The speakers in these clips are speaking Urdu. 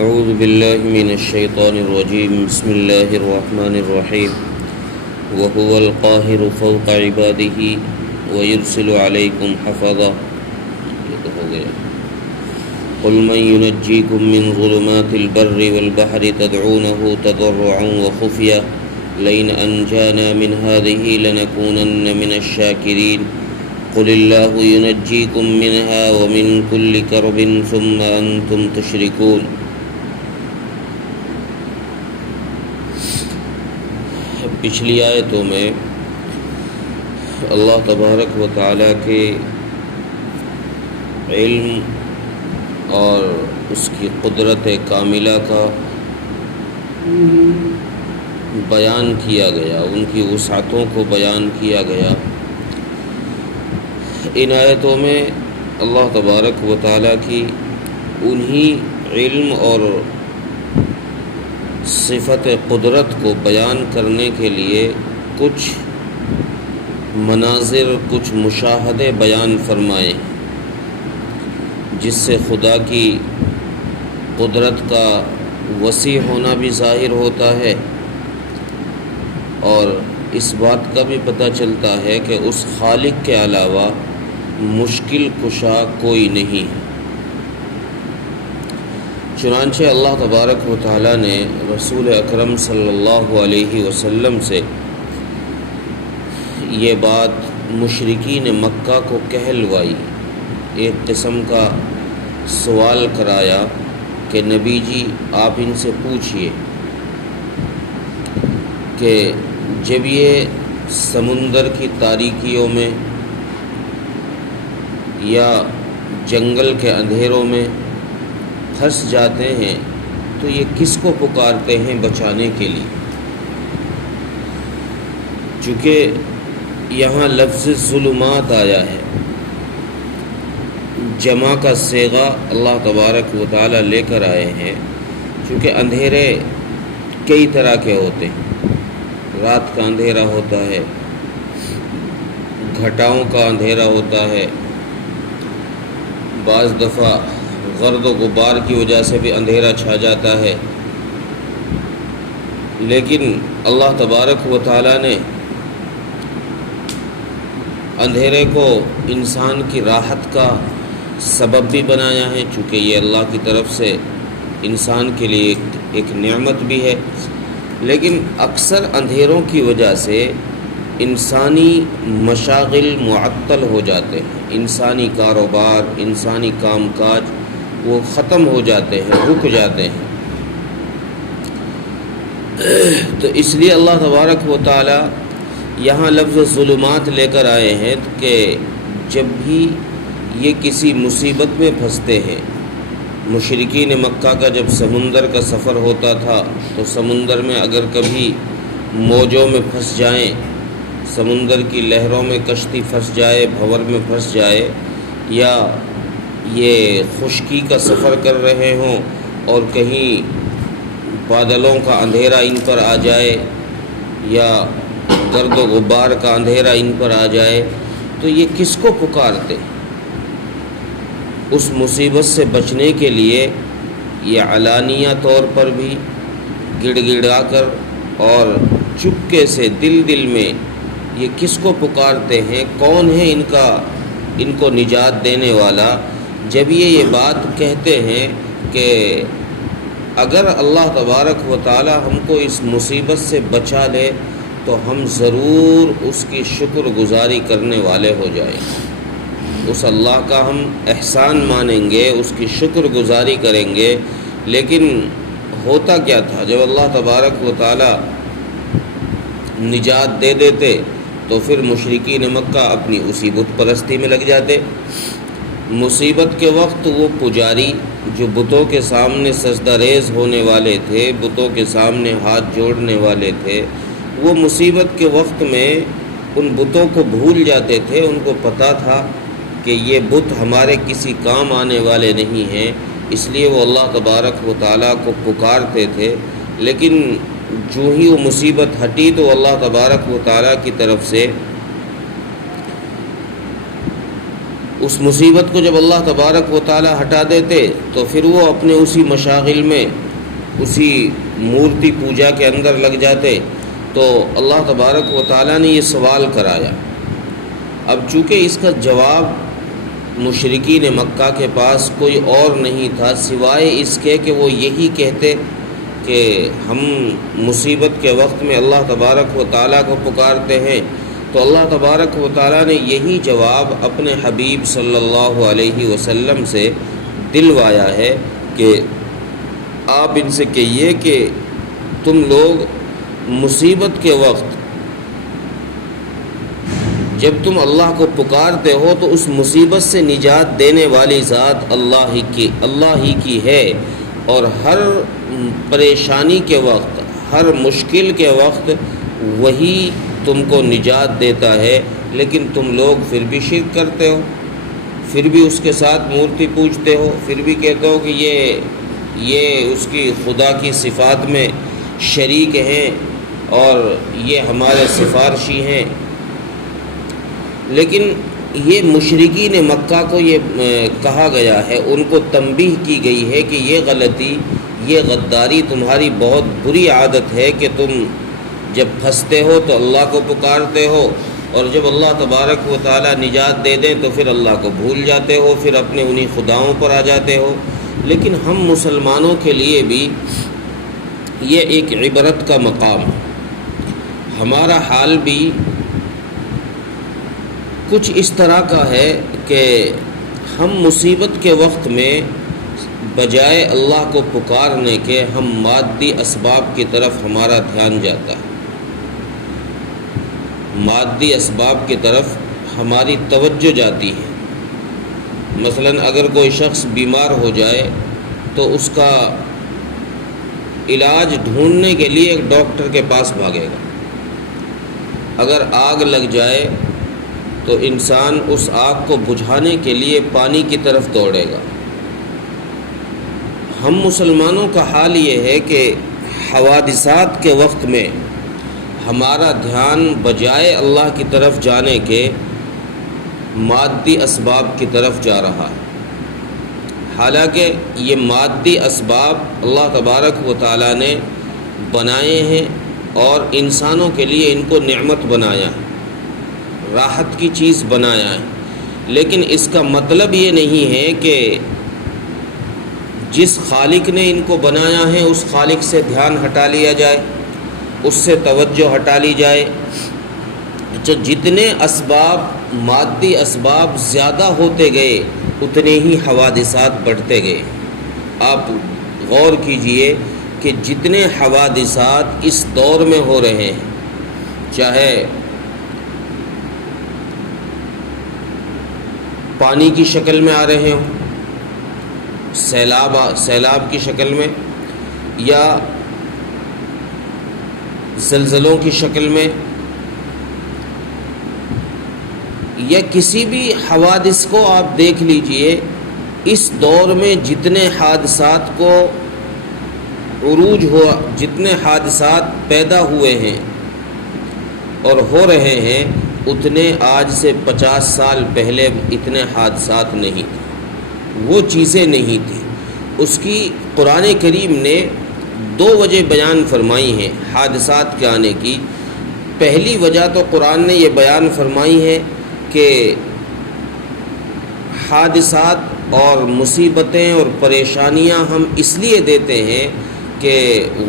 اعوذ باللہ من الشیطان الرجیم بسم اللہ الرحمن الرحیم وهو القاہر فوق عباده ويرسل علیکم حفظا. یہ تو ہو گیا. قل من ينجيكم من ظلمات البر والبحر تدعونه تضرعا وخفيا لئن أنجانا من هذه لنكونن من الشاكرين قل الله ينجيكم منها ومن كل كرب ثم أنتم تشركون. پچھلی آیتوں میں اللہ تبارک و تعالیٰ کے علم اور اس کی قدرت کاملہ کا بیان کیا گیا، ان کی وسعتوں کو بیان کیا گیا. ان آیتوں میں اللہ تبارک و تعالیٰ کی انہی علم اور صفت قدرت کو بیان کرنے کے لیے کچھ مناظر، کچھ مشاہدے بیان فرمائے، جس سے خدا کی قدرت کا وسیع ہونا بھی ظاہر ہوتا ہے اور اس بات کا بھی پتہ چلتا ہے کہ اس خالق کے علاوہ مشکل کشا کوئی نہیں ہے. چنانچہ اللہ تبارک و تعالیٰ نے رسول اکرم صلی اللہ علیہ وسلم سے یہ بات مشرکین مکہ کو کہلوائی، ایک قسم کا سوال کرایا کہ نبی جی آپ ان سے پوچھئے کہ جب یہ سمندر کی تاریکیوں میں یا جنگل کے اندھیروں میں پھنس جاتے ہیں تو یہ کس کو پکارتے ہیں بچانے کے لیے؟ چونکہ یہاں لفظ ظلمات آیا ہے، جمع کا صیغہ اللہ تبارک و تعالی لے کر آئے ہیں، چونکہ اندھیرے کئی طرح کے ہوتے ہیں. رات کا اندھیرا ہوتا ہے، گھٹاؤں کا اندھیرا ہوتا ہے، بعض دفعہ گرد و غبار کی وجہ سے بھی اندھیرا چھا جاتا ہے. لیکن اللہ تبارک و تعالیٰ نے اندھیرے کو انسان کی راحت کا سبب بھی بنایا ہے، چونکہ یہ اللہ کی طرف سے انسان کے لیے ایک نعمت بھی ہے. لیکن اکثر اندھیروں کی وجہ سے انسانی مشاغل معطل ہو جاتے ہیں، انسانی کاروبار، انسانی کام کاج وہ ختم ہو جاتے ہیں، رک جاتے ہیں. تو اس لیے اللہ تبارک و تعالی یہاں لفظ ظلمات لے کر آئے ہیں کہ جب بھی یہ کسی مصیبت میں پھنستے ہیں، مشرکین مکہ کا جب سمندر کا سفر ہوتا تھا تو سمندر میں اگر کبھی موجوں میں پھنس جائیں، سمندر کی لہروں میں کشتی پھنس جائے، بھنور میں پھنس جائے، یا یہ خشکی کا سفر کر رہے ہوں اور کہیں بادلوں کا اندھیرا ان پر آ جائے یا گرد و غبار کا اندھیرا ان پر آ جائے، تو یہ کس کو پکارتے؟ اس مصیبت سے بچنے کے لیے یہ علانیہ طور پر بھی گڑ گڑا کر اور چپکے سے دل میں یہ کس کو پکارتے ہیں، کون ہے ان کو نجات دینے والا. جب یہ بات کہتے ہیں کہ اگر اللہ تبارک و تعالی ہم کو اس مصیبت سے بچا لے تو ہم ضرور اس کی شکر گزاری کرنے والے ہو جائیں، اس اللہ کا ہم احسان مانیں گے، اس کی شکر گزاری کریں گے. لیکن ہوتا کیا تھا، جب اللہ تبارک و تعالی نجات دے دیتے تو پھر مشرکین مکہ اپنی اسی بت پرستی میں لگ جاتے. مصیبت کے وقت وہ پجاری جو بتوں کے سامنے سجدہ ریز ہونے والے تھے، بتوں کے سامنے ہاتھ جوڑنے والے تھے، وہ مصیبت کے وقت میں ان بتوں کو بھول جاتے تھے. ان کو پتہ تھا کہ یہ بت ہمارے کسی کام آنے والے نہیں ہیں، اس لیے وہ اللہ تبارک و تعالیٰ کو پکارتے تھے. لیکن جو ہی وہ مصیبت ہٹی تو اللہ تبارک و تعالیٰ کی طرف سے اس مصیبت کو جب اللہ تبارک و تعالی ہٹا دیتے تو پھر وہ اپنے اسی مشاغل میں اسی مورتی پوجا کے اندر لگ جاتے. تو اللہ تبارک و تعالی نے یہ سوال کرایا. اب چونکہ اس کا جواب مشرکین مکہ کے پاس کوئی اور نہیں تھا سوائے اس کے کہ وہ یہی کہتے کہ ہم مصیبت کے وقت میں اللہ تبارک و تعالیٰ کو پکارتے ہیں. تو اللہ تبارک و تعالیٰ نے یہی جواب اپنے حبیب صلی اللہ علیہ وسلم سے دلوایا ہے کہ آپ ان سے کہیے کہ تم لوگ مصیبت کے وقت جب تم اللہ کو پکارتے ہو تو اس مصیبت سے نجات دینے والی ذات اللہ ہی کی ہے، اور ہر پریشانی کے وقت، ہر مشکل کے وقت وہی تم کو نجات دیتا ہے. لیکن تم لوگ پھر بھی شرک کرتے ہو، پھر بھی اس کے ساتھ مورتی پوجتے ہو، پھر بھی کہتے ہو کہ یہ اس کی خدا کی صفات میں شریک ہیں اور یہ ہمارے سفارشی ہیں. لیکن یہ مشرکین مکہ کو یہ کہا گیا ہے، ان کو تنبیہ کی گئی ہے کہ یہ غلطی، یہ غداری تمہاری بہت بری عادت ہے کہ تم جب پھنستے ہو تو اللہ کو پکارتے ہو، اور جب اللہ تبارک و تعالی نجات دے دیں تو پھر اللہ کو بھول جاتے ہو، پھر اپنے انہی خداؤں پر آ جاتے ہو. لیکن ہم مسلمانوں کے لیے بھی یہ ایک عبرت کا مقام ہے. ہمارا حال بھی کچھ اس طرح کا ہے کہ ہم مصیبت کے وقت میں بجائے اللہ کو پکارنے کے ہم مادی اسباب کی طرف ہمارا دھیان جاتا ہے، مادی اسباب کی طرف ہماری توجہ جاتی ہے. مثلا اگر کوئی شخص بیمار ہو جائے تو اس کا علاج ڈھونڈنے کے لیے ایک ڈاکٹر کے پاس بھاگے گا. اگر آگ لگ جائے تو انسان اس آگ کو بجھانے کے لیے پانی کی طرف دوڑے گا. ہم مسلمانوں کا حال یہ ہے کہ حوادثات کے وقت میں ہمارا دھیان بجائے اللہ کی طرف جانے کے مادی اسباب کی طرف جا رہا ہے. حالانکہ یہ مادی اسباب اللہ تبارک و تعالیٰ نے بنائے ہیں اور انسانوں کے لیے ان کو نعمت بنایا ہے، راحت کی چیز بنایا ہے. لیکن اس کا مطلب یہ نہیں ہے کہ جس خالق نے ان کو بنایا ہے اس خالق سے دھیان ہٹا لیا جائے، اس سے توجہ ہٹا لی جائے. جتنے اسباب، مادی اسباب زیادہ ہوتے گئے اتنے ہی حوادثات بڑھتے گئے. آپ غور کیجئے کہ جتنے حوادثات اس دور میں ہو رہے ہیں، چاہے پانی کی شکل میں آ رہے ہوں، سیلاب کی شکل میں، یا زلزلوں کی شکل میں، یا کسی بھی حوادث کو آپ دیکھ لیجئے. اس دور میں جتنے حادثات کو عروج ہوا، جتنے حادثات پیدا ہوئے ہیں اور ہو رہے ہیں، اتنے آج سے 50 سال پہلے اتنے حادثات نہیں تھے، وہ چیزیں نہیں تھیں. اس کی قرآن کریم نے 2 وجہ بیان فرمائی ہیں حادثات کے آنے کی. پہلی وجہ تو قرآن نے یہ بیان فرمائی ہے کہ حادثات اور مصیبتیں اور پریشانیاں ہم اس لیے دیتے ہیں کہ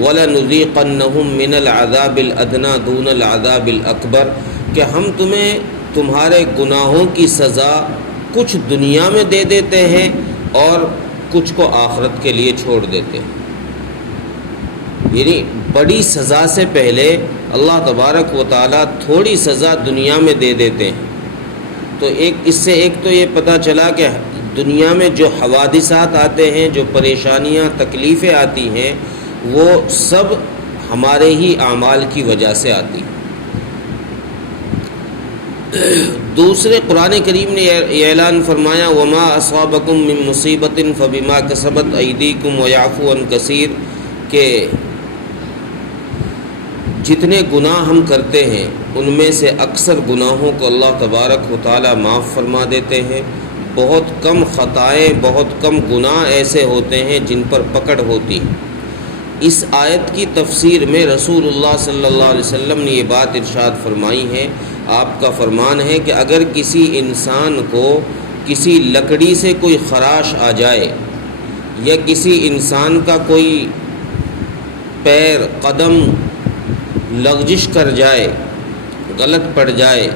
وَلَنُذِيقَنَّهُم مِّنَ الْعَذَابِ الْأَدْنَىٰ دُونَ الْعَذَابِ الْأَكْبَرِ، کہ ہم تمہارے گناہوں کی سزا کچھ دنیا میں دے دیتے ہیں اور کچھ کو آخرت کے لیے چھوڑ دیتے ہیں. یعنی بڑی سزا سے پہلے اللہ تبارک و تعالیٰ تھوڑی سزا دنیا میں دے دیتے ہیں. تو اس سے ایک تو یہ پتہ چلا کہ دنیا میں جو حوادثات آتے ہیں، جو پریشانیاں، تکلیفیں آتی ہیں، وہ سب ہمارے ہی اعمال کی وجہ سے آتی ہیں. دوسرے قرآن کریم نے یہ اعلان فرمایا وما اصابکم من مصیبت فبما کسبت ایدیکم ویعفو عن کثیر، کہ جتنے گناہ ہم کرتے ہیں ان میں سے اکثر گناہوں کو اللہ تبارک و تعالی معاف فرما دیتے ہیں، بہت کم خطائیں، بہت کم گناہ ایسے ہوتے ہیں جن پر پکڑ ہوتی ہے۔ اس آیت کی تفسیر میں رسول اللہ صلی اللہ علیہ وسلم نے یہ بات ارشاد فرمائی ہے۔ آپ کا فرمان ہے کہ اگر کسی انسان کو کسی لکڑی سے کوئی خراش آ جائے یا کسی انسان کا کوئی پیر قدم لغزش کر جائے، غلط پڑ جائے،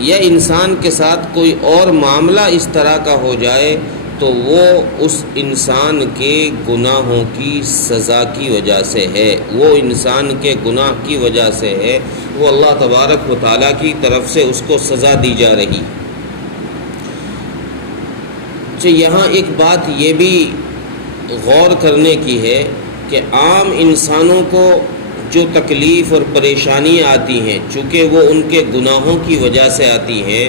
یا انسان کے ساتھ کوئی اور معاملہ اس طرح کا ہو جائے تو وہ اس انسان کے گناہوں کی سزا کی وجہ سے ہے، وہ انسان کے گناہ کی وجہ سے ہے، وہ اللہ تبارک و تعالیٰ کی طرف سے اس کو سزا دی جا رہی۔ تو یہاں ایک بات یہ بھی غور کرنے کی ہے کہ عام انسانوں کو جو تکلیف اور پریشانیاں آتی ہیں چونکہ وہ ان کے گناہوں کی وجہ سے آتی ہیں،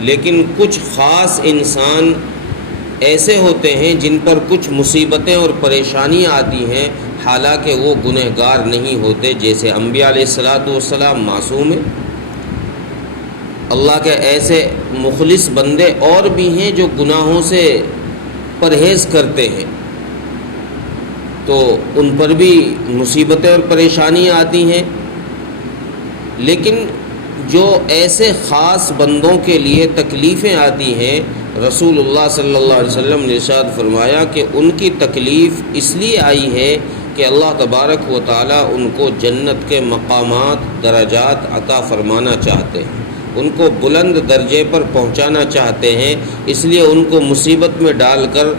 لیکن کچھ خاص انسان ایسے ہوتے ہیں جن پر کچھ مصیبتیں اور پریشانیاں آتی ہیں حالانکہ وہ گنہگار نہیں ہوتے، جیسے انبیاء علیہ السلام معصوم ہیں۔ اللہ کے ایسے مخلص بندے اور بھی ہیں جو گناہوں سے پرہیز کرتے ہیں، تو ان پر بھی مصیبتیں اور پریشانیاں آتی ہیں، لیکن جو ایسے خاص بندوں کے لیے تکلیفیں آتی ہیں، رسول اللہ صلی اللہ علیہ وسلم نے ارشاد فرمایا کہ ان کی تکلیف اس لیے آئی ہے کہ اللہ تبارک و تعالیٰ ان کو جنت کے مقامات، درجات عطا فرمانا چاہتے ہیں، ان کو بلند درجے پر پہنچانا چاہتے ہیں، اس لیے ان کو مصیبت میں ڈال کر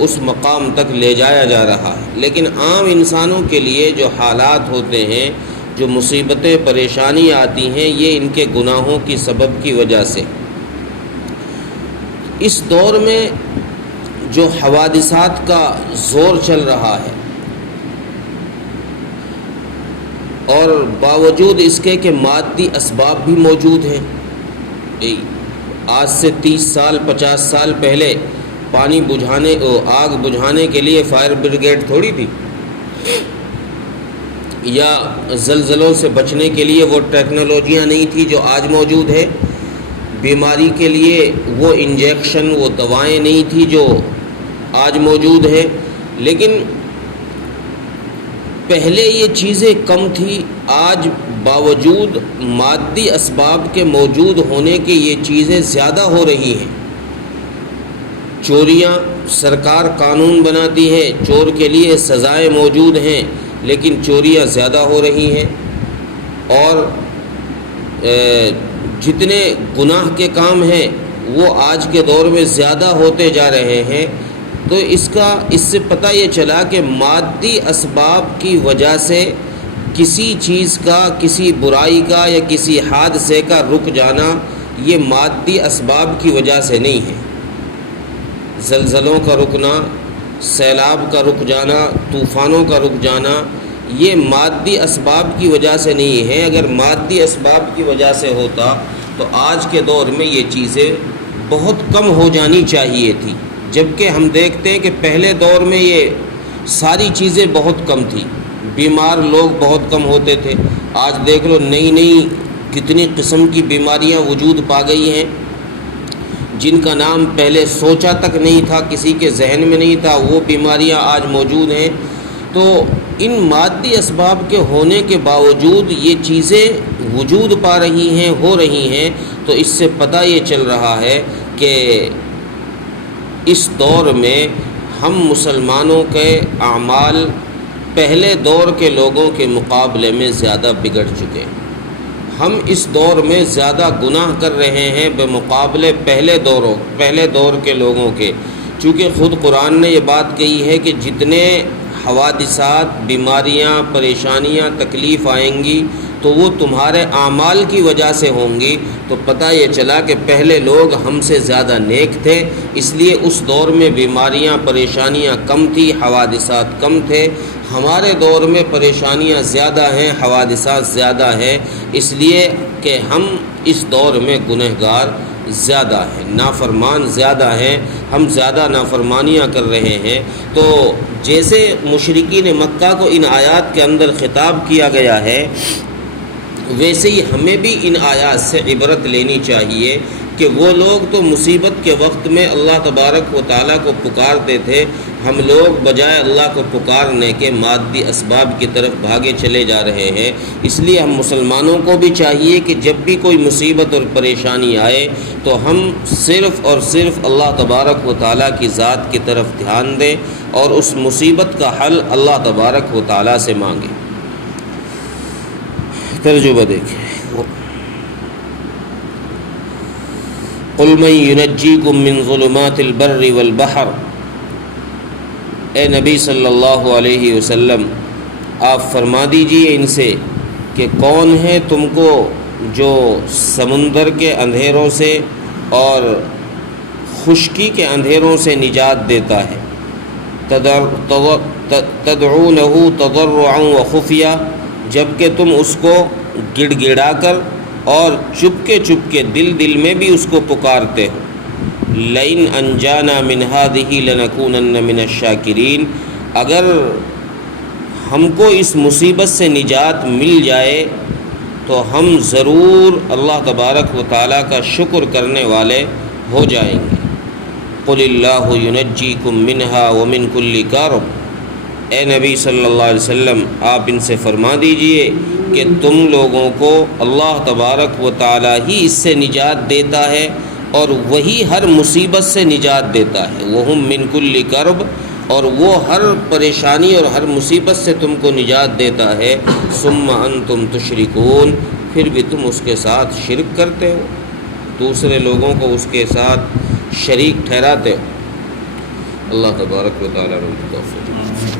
اس مقام تک لے جایا جا رہا ہے۔ لیکن عام انسانوں کے لیے جو حالات ہوتے ہیں، جو مصیبتیں پریشانی آتی ہیں، یہ ان کے گناہوں کی سبب کی وجہ سے۔ اس دور میں جو حوادثات کا زور چل رہا ہے، اور باوجود اس کے کہ مادی اسباب بھی موجود ہیں، آج سے 30 سال 50 سال پہلے پانی بجھانے آگ بجھانے کے لیے فائر بریگیڈ تھوڑی تھی، یا زلزلوں سے بچنے کے لیے وہ ٹیکنالوجیاں نہیں تھی جو آج موجود ہے، بیماری کے لیے وہ انجیکشن، وہ دوائیں نہیں تھی جو آج موجود ہے، لیکن پہلے یہ چیزیں کم تھی۔ آج باوجود مادی اسباب کے موجود ہونے کے یہ چیزیں زیادہ ہو رہی ہیں۔ چوریاں، سرکار قانون بناتی ہے، چور کے لیے سزائیں موجود ہیں، لیکن چوریاں زیادہ ہو رہی ہیں، اور جتنے گناہ کے کام ہیں وہ آج کے دور میں زیادہ ہوتے جا رہے ہیں۔ تو اس سے پتہ یہ چلا کہ مادی اسباب کی وجہ سے کسی چیز کا، کسی برائی کا یا کسی حادثے کا رک جانا یہ مادی اسباب کی وجہ سے نہیں ہے۔ زلزلوں کا رکنا، سیلاب کا رک جانا، طوفانوں کا رک جانا، یہ مادی اسباب کی وجہ سے نہیں ہے۔ اگر مادی اسباب کی وجہ سے ہوتا تو آج کے دور میں یہ چیزیں بہت کم ہو جانی چاہیے تھی، جبکہ ہم دیکھتے ہیں کہ پہلے دور میں یہ ساری چیزیں بہت کم تھی، بیمار لوگ بہت کم ہوتے تھے۔ آج دیکھ لو نئی کتنی قسم کی بیماریاں وجود پا گئی ہیں جن کا نام پہلے سوچا تک نہیں تھا، کسی کے ذہن میں نہیں تھا، وہ بیماریاں آج موجود ہیں۔ تو ان مادی اسباب کے ہونے کے باوجود یہ چیزیں وجود پا رہی ہیں، ہو رہی ہیں، تو اس سے پتہ یہ چل رہا ہے کہ اس دور میں ہم مسلمانوں کے اعمال پہلے دور کے لوگوں کے مقابلے میں زیادہ بگڑ چکے ہیں۔ ہم اس دور میں زیادہ گناہ کر رہے ہیں بمقابلے پہلے دور کے لوگوں کے، چونکہ خود قرآن نے یہ بات کہی ہے کہ جتنے حوادثات، بیماریاں، پریشانیاں، تکلیف آئیں گی تو وہ تمہارے اعمال کی وجہ سے ہوں گی۔ تو پتہ یہ چلا کہ پہلے لوگ ہم سے زیادہ نیک تھے، اس لیے اس دور میں بیماریاں، پریشانیاں کم تھی، حوادثات کم تھے۔ ہمارے دور میں پریشانیاں زیادہ ہیں، حوادثات زیادہ ہیں، اس لیے کہ ہم اس دور میں گنہگار زیادہ ہیں، نافرمان زیادہ ہیں، ہم زیادہ نافرمانیاں کر رہے ہیں۔ تو جیسے مشرکین مکہ کو ان آیات کے اندر خطاب کیا گیا ہے، ویسے ہی ہمیں بھی ان آیات سے عبرت لینی چاہیے کہ وہ لوگ تو مصیبت کے وقت میں اللہ تبارک و تعالیٰ کو پکارتے تھے، ہم لوگ بجائے اللہ کو پکارنے کے مادی اسباب کی طرف بھاگے چلے جا رہے ہیں۔ اس لیے ہم مسلمانوں کو بھی چاہیے کہ جب بھی کوئی مصیبت اور پریشانی آئے تو ہم صرف اور صرف اللہ تبارک و تعالیٰ کی ذات کی طرف دھیان دیں اور اس مصیبت کا حل اللہ تبارک و تعالیٰ سے مانگیں۔ ترجمہ دیکھیں، قُلْ مَن يُنَجِّيكُم مِّن ظُلُمَاتِ الْبَرِّ وَالْبَحْرِ، اے نبی صلی اللہ علیہ وسلم آپ فرما دیجئے ان سے کہ کون ہے تم کو جو سمندر کے اندھیروں سے اور خشکی کے اندھیروں سے نجات دیتا ہے، تدعونہ تضرعا وخفیہ، جبکہ تم اس کو گڑ گڑا کر اور چپکے چپکے دل میں بھی اس کو پکارتے ہو۔ لئن انجانا من هذه لنکونن من الشاکرین، اگر ہم کو اس مصیبت سے نجات مل جائے تو ہم ضرور اللہ تبارک و تعالیٰ کا شکر کرنے والے ہو جائیں گے۔ قل اللہ ینجیکم منہا ومن کل کرب، اے نبی صلی اللہ علیہ وسلم آپ ان سے فرما دیجئے کہ تم لوگوں کو اللہ تبارک و تعالیٰ ہی اس سے نجات دیتا ہے اور وہی ہر مصیبت سے نجات دیتا ہے۔ وہم من کل کرب، اور وہ ہر پریشانی اور ہر مصیبت سے تم کو نجات دیتا ہے۔ ثم انتم تشرکون، پھر بھی تم اس کے ساتھ شرک کرتے ہو، دوسرے لوگوں کو اس کے ساتھ شریک ٹھہراتے ہو۔ اللہ تبارک و تعالیٰ نے توفیق۔